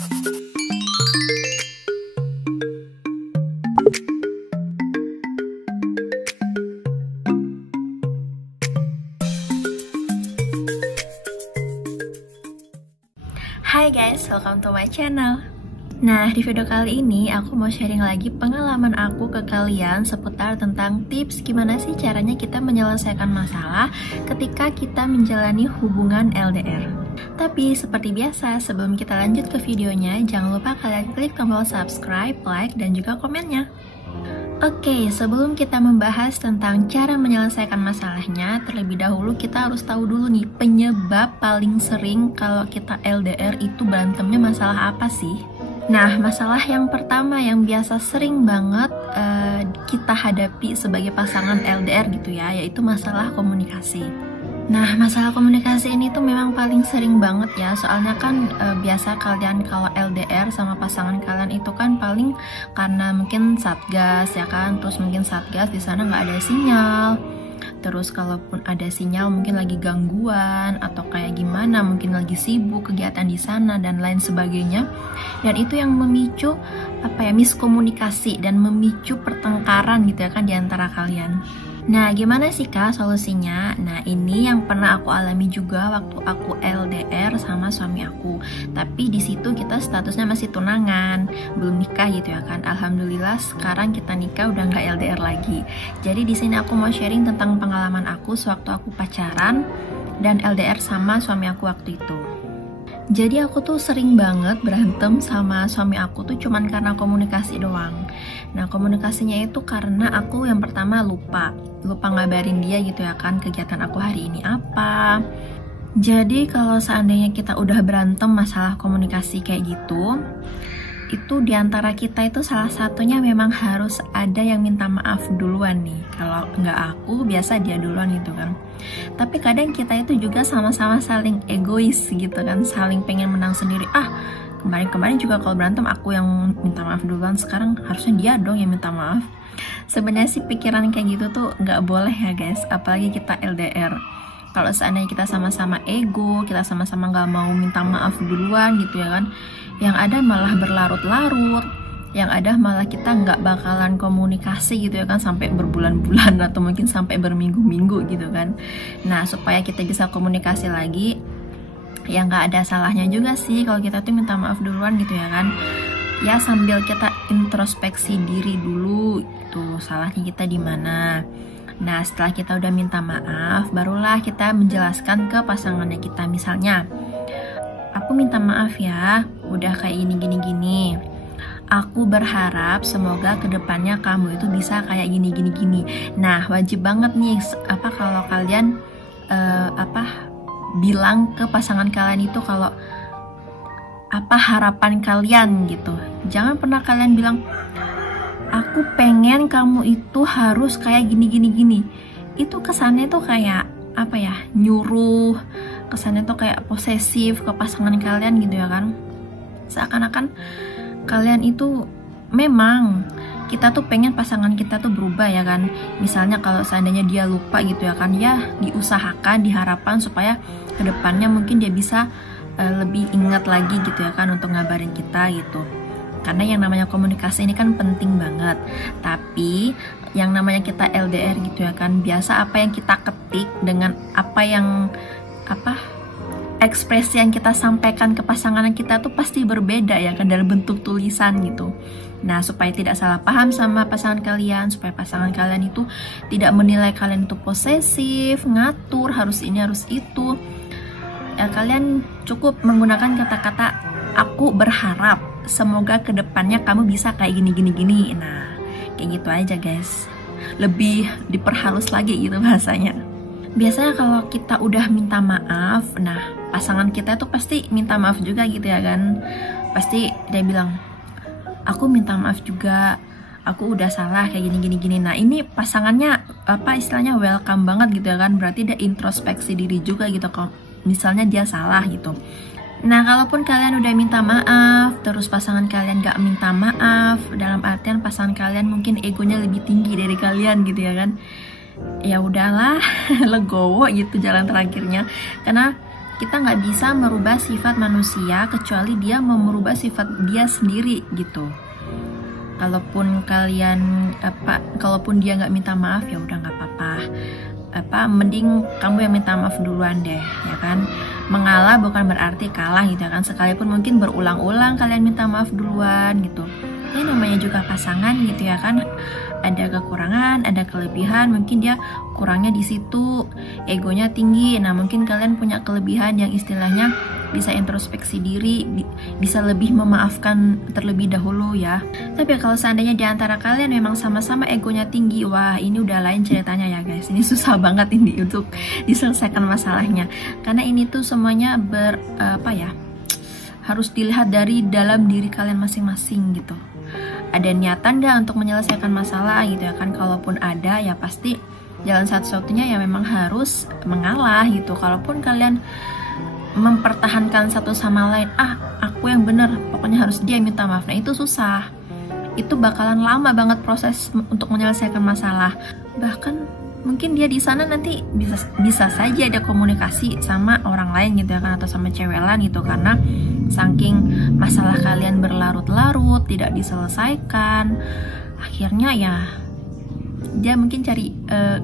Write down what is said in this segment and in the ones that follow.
Hai guys, welcome to my channel. Nah, di video kali ini aku mau sharing lagi pengalaman aku ke kalian seputar tentang tips gimana sih caranya kita menyelesaikan masalah ketika kita menjalani hubungan LDR. Tapi seperti biasa, sebelum kita lanjut ke videonya, jangan lupa kalian klik tombol subscribe, like, dan juga komennya. Oke, sebelum kita membahas tentang cara menyelesaikan masalahnya, terlebih dahulu kita harus tahu dulu nih penyebab paling sering kalau kita LDR itu berantemnya masalah apa sih? Nah, masalah yang pertama yang biasa sering banget kita hadapi sebagai pasangan LDR gitu ya, yaitu masalah komunikasi. Nah, masalah komunikasi ini tuh memang paling sering banget ya, soalnya kan biasa kalian kalau LDR sama pasangan kalian itu kan paling karena mungkin satgas ya kan, terus mungkin satgas di sana nggak ada sinyal, terus kalaupun ada sinyal mungkin lagi gangguan atau kayak gimana, mungkin lagi sibuk kegiatan di sana dan lain sebagainya, dan itu yang memicu miskomunikasi dan memicu pertengkaran gitu ya kan di antara kalian. Nah, gimana sih Kak solusinya? Nah, ini yang pernah aku alami juga waktu aku LDR sama suami aku. Tapi di situ kita statusnya masih tunangan, belum nikah gitu ya kan. Alhamdulillah sekarang kita nikah udah nggak LDR lagi. Jadi di sini aku mau sharing tentang pengalaman aku sewaktu aku pacaran dan LDR sama suami aku waktu itu. Jadi aku tuh sering banget berantem sama suami aku tuh cuman karena komunikasi doang. Nah, komunikasinya itu karena aku yang pertama lupa ngabarin dia gitu ya kan, kegiatan aku hari ini apa. Jadi kalau seandainya kita udah berantem masalah komunikasi kayak gitu, itu diantara kita itu salah satunya memang harus ada yang minta maaf duluan nih. Kalau nggak aku, biasa dia duluan gitu kan. Tapi kadang kita itu juga sama-sama saling egois gitu kan, saling pengen menang sendiri. Kemarin juga kalau berantem aku yang minta maaf duluan, sekarang harusnya dia dong yang minta maaf. Sebenarnya sih pikiran kayak gitu tuh nggak boleh ya guys, apalagi kita LDR. Kalau seandainya kita sama-sama ego, kita sama-sama nggak mau minta maaf duluan gitu ya kan, yang ada malah berlarut-larut, yang ada malah kita nggak bakalan komunikasi gitu ya kan, sampai berbulan-bulan atau mungkin sampai berminggu-minggu gitu kan. Nah, supaya kita bisa komunikasi lagi, ya nggak ada salahnya juga sih kalau kita tuh minta maaf duluan gitu ya kan. Ya sambil kita introspeksi diri dulu, itu salahnya kita di mana. Nah, setelah kita udah minta maaf, barulah kita menjelaskan ke pasangannya kita. Misalnya, aku minta maaf ya, udah kayak gini. Aku berharap semoga kedepannya kamu itu bisa kayak gini. Nah, wajib banget nih, kalau kalian bilang ke pasangan kalian itu kalau apa harapan kalian gitu. Jangan pernah kalian bilang, aku pengen kamu itu harus kayak gini. Itu kesannya tuh kayak nyuruh, kesannya tuh kayak posesif ke pasangan kalian gitu ya kan. Seakan-akan kalian itu memang kita tuh pengen pasangan kita tuh berubah ya kan. Misalnya kalau seandainya dia lupa gitu ya kan, ya diusahakan, diharapkan supaya kedepannya mungkin dia bisa lebih ingat lagi gitu ya kan untuk ngabarin kita gitu. Karena yang namanya komunikasi ini kan penting banget. Tapi yang namanya kita LDR gitu ya kan, biasa apa yang kita ketik dengan ekspresi yang kita sampaikan ke pasangan kita tuh pasti berbeda ya kan, dalam bentuk tulisan gitu. Nah, supaya tidak salah paham sama pasangan kalian, supaya pasangan kalian itu tidak menilai kalian itu posesif, ngatur, harus ini harus itu, ya kalian cukup menggunakan kata-kata aku berharap semoga kedepannya kamu bisa kayak gini. Nah, kayak gitu aja guys, lebih diperhalus lagi gitu bahasanya. Biasanya kalau kita udah minta maaf, nah pasangan kita tuh pasti minta maaf juga gitu ya kan. Pasti dia bilang, aku minta maaf juga, aku udah salah kayak gini. Nah, ini pasangannya istilahnya welcome banget gitu ya kan. Berarti dia introspeksi diri juga gitu kalau misalnya dia salah gitu. Nah, kalaupun kalian udah minta maaf, terus pasangan kalian gak minta maaf, dalam artian pasangan kalian mungkin egonya lebih tinggi dari kalian gitu ya kan, ya udahlah, legowo gitu jalan terakhirnya. Karena kita nggak bisa merubah sifat manusia kecuali dia mau merubah sifat dia sendiri gitu. Kalaupun dia nggak minta maaf ya udah nggak apa-apa, mending kamu yang minta maaf duluan deh, ya kan. Mengalah bukan berarti kalah gitu kan, sekalipun mungkin berulang-ulang kalian minta maaf duluan gitu. Ini namanya juga pasangan gitu ya kan, ada kekurangan, ada kelebihan, mungkin dia kurangnya di situ, egonya tinggi. Nah, mungkin kalian punya kelebihan yang istilahnya bisa introspeksi diri, bisa lebih memaafkan terlebih dahulu ya. Tapi kalau seandainya di antara kalian memang sama-sama egonya tinggi, wah ini udah lain ceritanya ya guys. Ini susah banget ini untuk diselesaikan masalahnya. Karena ini tuh semuanya harus dilihat dari dalam diri kalian masing-masing gitu. Ada niatan gak untuk menyelesaikan masalah gitu ya kan. Kalaupun ada ya pasti jalan satu-satunya ya memang harus mengalah gitu. Kalaupun kalian mempertahankan satu sama lain, aku yang bener, pokoknya harus dia minta maaf, nah itu susah. Itu bakalan lama banget proses untuk menyelesaikan masalah. Bahkan mungkin dia di sana nanti bisa saja ada komunikasi sama orang lain gitu ya kan, atau sama cewek lain gitu, karena saking masalah kalian berlarut-larut tidak diselesaikan, akhirnya ya dia mungkin cari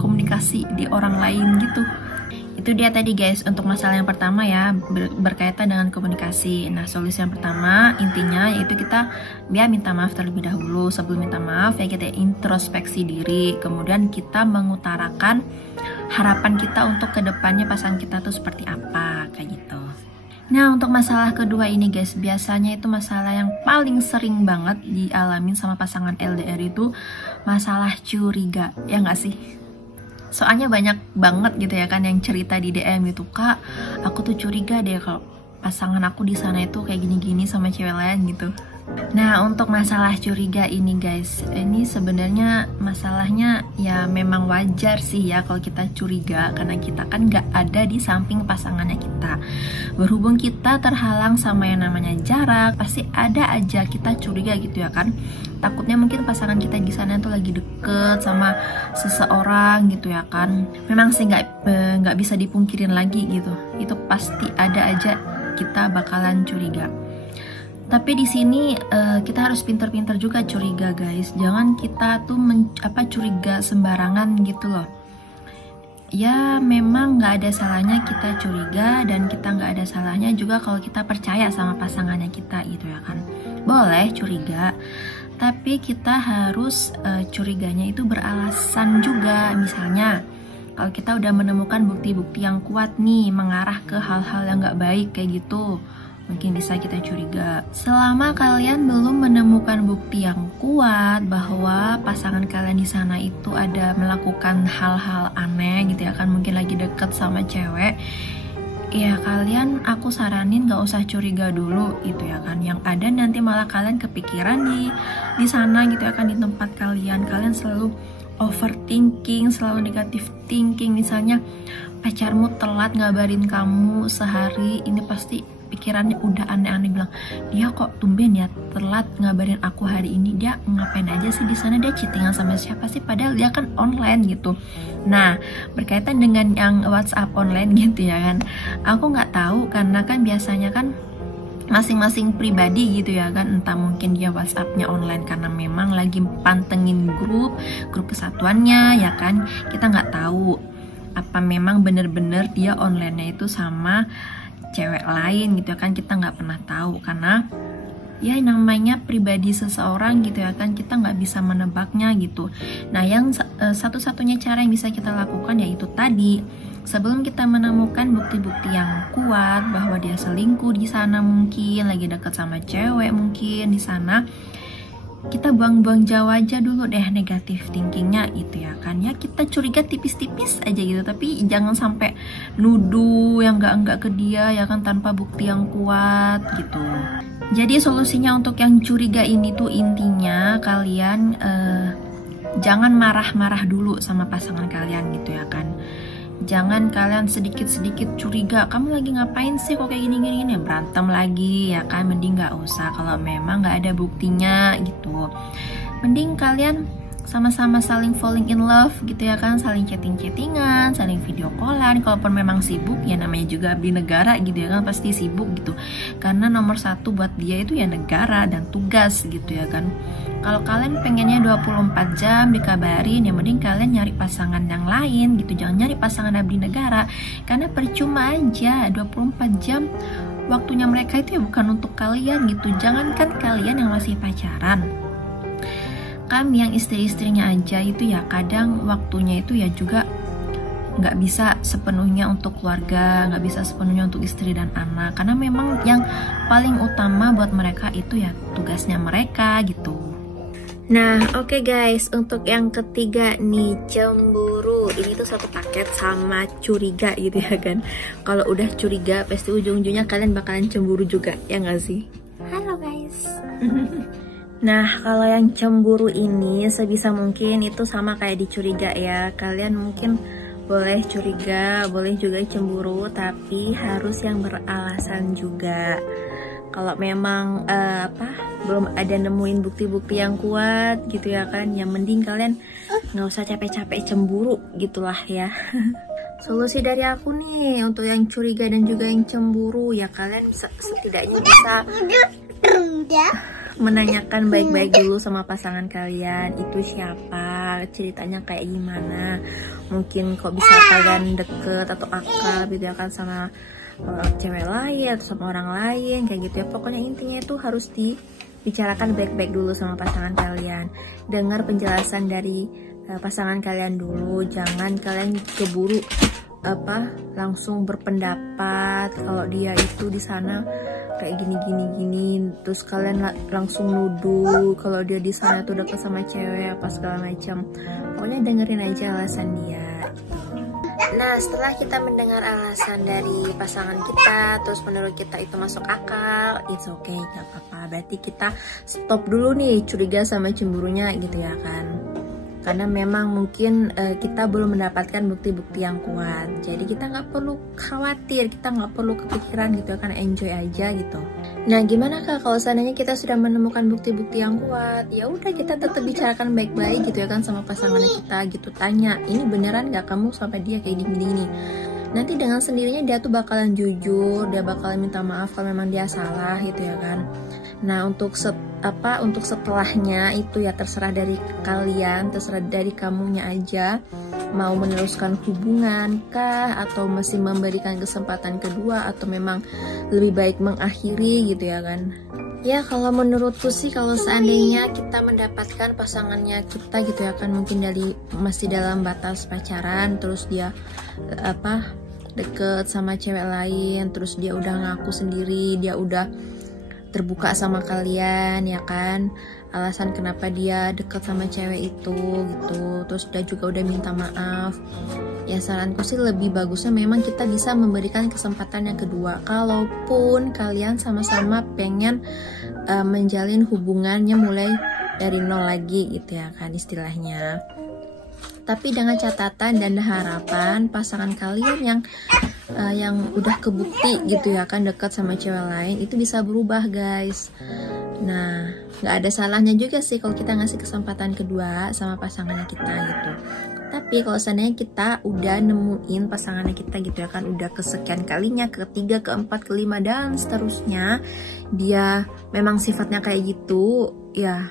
komunikasi di orang lain gitu. Itu dia tadi guys untuk masalah yang pertama ya, berkaitan dengan komunikasi. Nah, solusi yang pertama intinya yaitu kita minta maaf terlebih dahulu. Sebelum minta maaf ya kita introspeksi diri, kemudian kita mengutarakan harapan kita untuk kedepannya pasangan kita tuh seperti apa, kayak gitu. Nah, untuk masalah kedua ini guys, biasanya itu masalah yang paling sering banget dialamin sama pasangan LDR itu masalah curiga, ya nggak sih? Soalnya banyak banget gitu ya kan yang cerita di DM gitu, Kak, aku tuh curiga deh kalau pasangan aku di sana itu kayak gini-gini sama cewek lain gitu. Nah, untuk masalah curiga ini guys, ini sebenarnya masalahnya ya memang wajar sih ya kalau kita curiga, karena kita kan nggak ada di samping pasangannya kita. Berhubung kita terhalang sama yang namanya jarak, pasti ada aja kita curiga gitu ya kan. Takutnya mungkin pasangan kita di sana tuh lagi deket sama seseorang gitu ya kan. Memang sih nggak bisa dipungkirin lagi gitu. Itu pasti ada aja kita bakalan curiga. Tapi di sini kita harus pintar-pintar juga curiga guys. Jangan kita tuh curiga sembarangan gitu loh. Ya memang nggak ada salahnya kita curiga, dan kita nggak ada salahnya juga kalau kita percaya sama pasangannya kita gitu ya kan. Boleh curiga, tapi kita harus curiganya itu beralasan juga. Misalnya kalau kita udah menemukan bukti-bukti yang kuat nih mengarah ke hal-hal yang nggak baik kayak gitu, mungkin bisa kita curiga. Selama kalian belum menemukan bukti yang kuat bahwa pasangan kalian di sana itu ada melakukan hal-hal aneh gitu ya kan, mungkin lagi deket sama cewek, ya kalian aku saranin gak usah curiga dulu gitu ya kan. Yang ada nanti malah kalian kepikiran di sana gitu ya kan, di tempat kalian selalu overthinking, selalu negative thinking. Misalnya pacarmu telat ngabarin kamu sehari, ini pasti pikirannya udah aneh-aneh, bilang dia kok tumben ya telat ngabarin aku hari ini, dia ngapain aja sih di sana, dia chattingan sama siapa sih, padahal dia kan online gitu. Nah, berkaitan dengan yang WhatsApp online gitu ya kan, aku nggak tahu karena kan biasanya kan masing-masing pribadi gitu ya kan, entah mungkin dia WhatsAppnya online karena memang lagi pantengin grup kesatuannya ya kan, kita nggak tahu apa memang bener-bener dia onlinenya itu sama cewek lain gitu kan, kita nggak pernah tahu karena ya namanya pribadi seseorang gitu ya kan, kita nggak bisa menebaknya gitu. Nah, yang satu-satunya cara yang bisa kita lakukan yaitu tadi, sebelum kita menemukan bukti-bukti yang kuat bahwa dia selingkuh di sana, mungkin lagi deket sama cewek mungkin di sana, kita buang-buang jauh aja dulu deh negatif thinkingnya gitu ya kan. Ya kita curiga tipis-tipis aja gitu, tapi jangan sampai nuduh yang enggak ke dia ya kan, tanpa bukti yang kuat gitu. Jadi solusinya untuk yang curiga ini tuh intinya kalian jangan marah-marah dulu sama pasangan kalian gitu ya kan. Jangan kalian sedikit-sedikit curiga, kamu lagi ngapain sih kok kayak gini-gini, berantem lagi ya kan. Mending gak usah kalau memang gak ada buktinya gitu. Mending kalian sama-sama saling falling in love gitu ya kan, saling chatting-chattingan, saling video callan. Kalaupun memang sibuk, ya namanya juga abdi negara gitu ya kan, pasti sibuk gitu. Karena nomor satu buat dia itu ya negara dan tugas gitu ya kan. Kalau kalian pengennya 24 jam dikabarin, ya mending kalian nyari pasangan yang lain gitu. Jangan nyari pasangan abdi negara, karena percuma aja 24 jam waktunya mereka itu ya bukan untuk kalian gitu. Jangankan kalian yang masih pacaran, kami yang istri-istrinya aja itu ya kadang waktunya itu ya juga nggak bisa sepenuhnya untuk keluarga, nggak bisa sepenuhnya untuk istri dan anak, karena memang yang paling utama buat mereka itu ya tugasnya mereka gitu. Nah, oke guys, untuk yang ketiga nih, cemburu. Ini tuh satu paket sama curiga gitu ya kan. Kalau udah curiga, pasti ujung-ujungnya kalian bakalan cemburu juga, ya nggak sih? Halo guys. Nah, kalau yang cemburu ini sebisa mungkin itu sama kayak dicuriga ya. Kalian mungkin boleh curiga, boleh juga cemburu, tapi harus yang beralasan juga. Kalau memang belum ada nemuin bukti-bukti yang kuat gitu ya kan, ya mending kalian nggak usah capek-capek cemburu gitulah ya. Solusi dari aku nih untuk yang curiga dan juga yang cemburu, ya kalian setidaknya bisa menanyakan baik-baik dulu sama pasangan kalian, itu siapa, ceritanya kayak gimana. Mungkin kok bisa kalian deket atau akrab gitu ya kan sama cewek lain atau sama orang lain kayak gitu ya. Pokoknya intinya itu harus dibicarakan baik-baik dulu sama pasangan kalian. Dengar penjelasan dari pasangan kalian dulu, jangan kalian keburu langsung berpendapat kalau dia itu di sana kayak gini, terus kalian langsung nuduh kalau dia di sana tuh deket sama cewek apa segala macam. Pokoknya dengerin aja alasan dia. Nah, setelah kita mendengar alasan dari pasangan kita, terus menurut kita itu masuk akal, it's okay, gak apa-apa. Berarti kita stop dulu nih curiga sama cemburunya gitu ya kan. Karena memang mungkin kita belum mendapatkan bukti-bukti yang kuat. Jadi kita nggak perlu khawatir, kita nggak perlu kepikiran gitu, kan enjoy aja gitu. Nah, gimana Kak kalau seandainya kita sudah menemukan bukti-bukti yang kuat? Ya udah, kita tetap bicarakan baik-baik gitu ya kan sama pasangan kita gitu. Tanya, ini beneran nggak kamu sama dia kayak gini-gini? Nanti dengan sendirinya dia tuh bakalan jujur, dia bakalan minta maaf kalau memang dia salah gitu ya kan. Nah, untuk setelahnya itu ya terserah dari kalian, terserah dari kamunya aja. Mau meneruskan hubungan kah, atau masih memberikan kesempatan kedua, atau memang lebih baik mengakhiri gitu ya kan. Ya, kalau menurutku sih kalau seandainya kita mendapatkan pasangannya kita gitu ya kan, mungkin masih dalam batas pacaran, terus dia deket sama cewek lain, terus dia udah ngaku sendiri, dia udah terbuka sama kalian ya kan, alasan kenapa dia deket sama cewek itu gitu, terus dia juga udah minta maaf. Ya saranku sih lebih bagusnya memang kita bisa memberikan kesempatan yang kedua, kalaupun kalian sama-sama pengen menjalin hubungannya mulai dari nol lagi gitu ya kan istilahnya. Tapi dengan catatan dan harapan pasangan kalian yang udah kebukti gitu ya kan dekat sama cewek lain itu bisa berubah guys. Nah, nggak ada salahnya juga sih kalau kita ngasih kesempatan kedua sama pasangannya kita gitu. Tapi kalau seandainya kita udah nemuin pasangannya kita gitu ya kan, udah kesekian kalinya, ketiga, keempat, kelima dan seterusnya, dia memang sifatnya kayak gitu, ya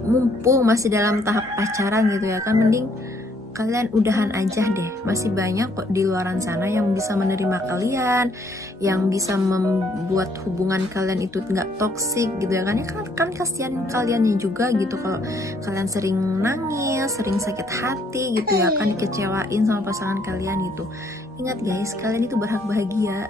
mumpung masih dalam tahap pacaran gitu ya kan, mending kalian udahan aja deh. Masih banyak kok di luaran sana yang bisa menerima kalian, yang bisa membuat hubungan kalian itu nggak toksik gitu ya kan. Kan kasihan kaliannya juga gitu kalau kalian sering nangis, sering sakit hati gitu ya kan, dikecewain sama pasangan kalian gitu. Ingat guys, kalian itu berhak bahagia.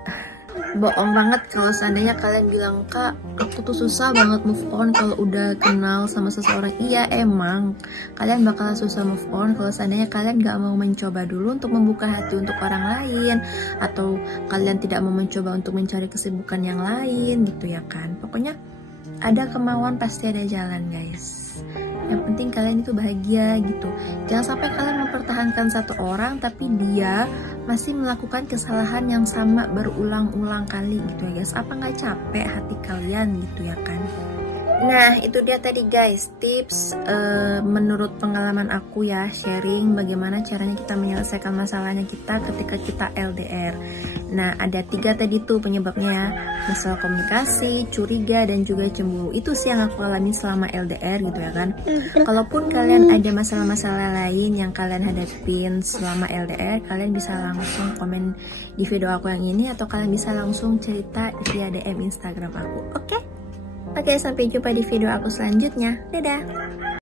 Bohong banget kalau seandainya kalian bilang, Kak, aku tuh susah banget move on kalau udah kenal sama seseorang. Iya, emang kalian bakal susah move on kalau seandainya kalian gak mau mencoba dulu untuk membuka hati untuk orang lain, atau kalian tidak mau mencoba untuk mencari kesibukan yang lain gitu ya kan. Pokoknya ada kemauan pasti ada jalan guys. Yang penting kalian itu bahagia gitu. Jangan sampai kalian mempertahankan satu orang tapi dia masih melakukan kesalahan yang sama berulang-ulang kali gitu ya guys. Apa nggak capek hati kalian gitu ya kan? Nah, itu dia tadi guys, tips menurut pengalaman aku ya, sharing bagaimana caranya kita menyelesaikan masalahnya kita ketika kita LDR. Nah, ada 3 tadi tuh penyebabnya, masalah komunikasi, curiga, dan juga cemburu. Itu sih yang aku alami selama LDR gitu ya kan. Kalaupun kalian ada masalah-masalah lain yang kalian hadapin selama LDR, kalian bisa langsung komen di video aku yang ini, atau kalian bisa langsung cerita via DM Instagram aku. Oke, sampai jumpa di video aku selanjutnya. Dadah!